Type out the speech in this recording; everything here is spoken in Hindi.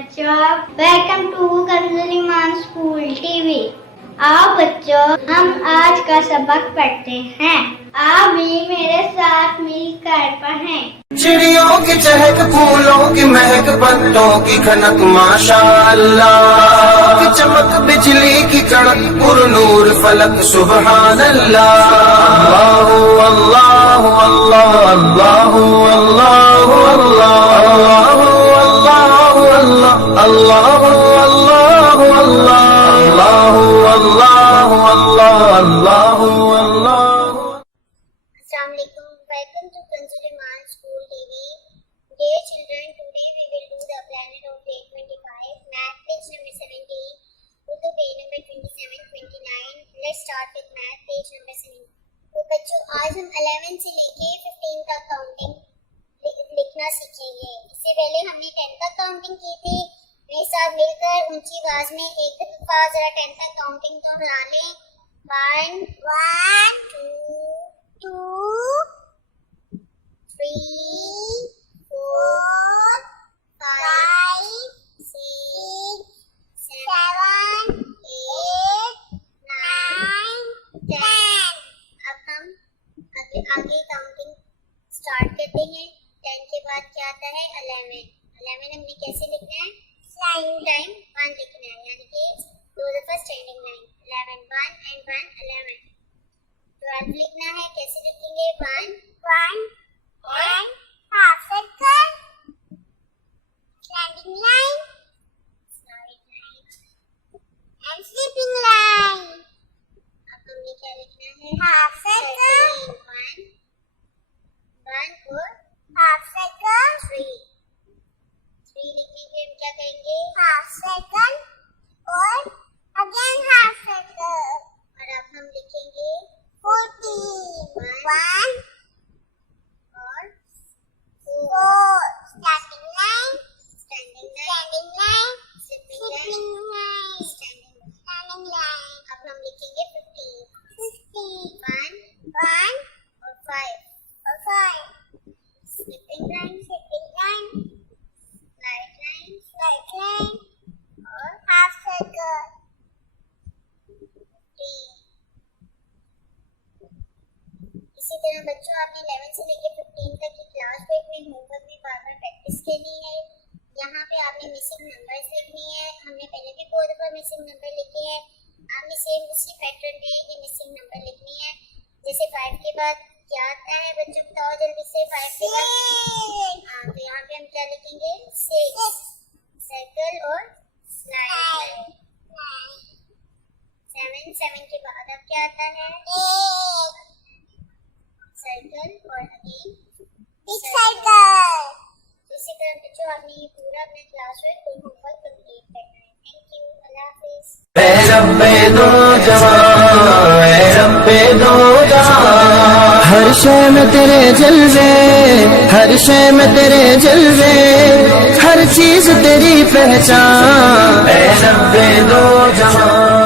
बच्चों, वेलकम टू कंजुलीमान स्कूल टीवी। आओ बच्चों, हम आज का सबक पढ़ते हैं। आप भी मेरे साथ मिलकर पढ़ें। चिड़ियों की चहक, फूलों की महक, पत्तों की खनक, माशाअल्लाह की चमक, बिजली की कड़क, पुरनूर फलक, सुबहान अल्लाह। अल्लाह अल्लाह अल्लाह अल्लाह अल्लाह अल्लाह अल्लाह अल्लाह अल्लाह। Welcome to Kanjuliman School TV. Dear children, today we will do the planet of day 25, math page number 17, Urdu page number 27-29. Let's start with math page number 17. तो बच्चों, आज हम 11 से लेके 15 तक काउंटिंग लिखना सीखेंगे। इससे पहले हमने 10 तक काउंटिंग की थी। मेरे साथ मिलकर ऊंची आवाज में एक दफा जरा 10 तक काउंटिंग तो दोहरा लें। 1 2 3 4 5 6 7 8 9 10। अब हम आगे काउंटिंग स्टार्ट करते हैं। 10 के बाद क्या आता है? 11। 11 हमने कैसे लिखना है? स्टैंडिंग टाइम 1 लिखना है, यानी कि 2 दफा स्टैंडिंग लाइन। 11 1 and 1 11। 12 लिखना है, कैसे लिखेंगे? 1 and half circle, standing line, side line and sleeping line। अब हमने क्या लिखना है? half circle 1 और half circle 3 लिखने के हम क्या करेंगे? half circle और again half circle। और अब हम लिखेंगे 14 1 और 4 starting line, standing line, slipping line, standing line। अब हम लिखेंगे 15 1 और 5 slipping line, right line और half circle 3। इसी तरह बच्चों, आपने 11 से लेकर 15 तक की क्लास वर्क में होमवर्क में बार-बार प्रैक्टिस करनी है। यहाँ पे आपने मिसिंग नंबर्स लिखनी है। हमने पहले भी बहुत दफा मिसिंग नंबर लिखे हैं। आपने सेम उसी पैटर्न में ये मिसिंग नंबर लिखनी है। जैसे 5 के बाद क्या आता है बच्चों, बताओ जल्दी से। 5 के बाद हाँ, तो यहाँ पे हम क्या लिखेंगे? 6 सर्कल और स्लाइड। 7 के बाद अब क्या आता है? 8 सर्कल और अगेन बिग सर्कल। इसी तरह बच्चों, आपने ये पूरा अपना क्लास वर्क और होमवर्क कंप्लीट करना है। थैंक यू, अल्लाह हाफिज़। ऐ रब्बे दो जहां, ऐ रब्बे दो जहां, हर शय में तेरे जलवे, हर शय में तेरे जलवे, हर चीज तेरी पहचान। ऐ रब्बे दो जहां।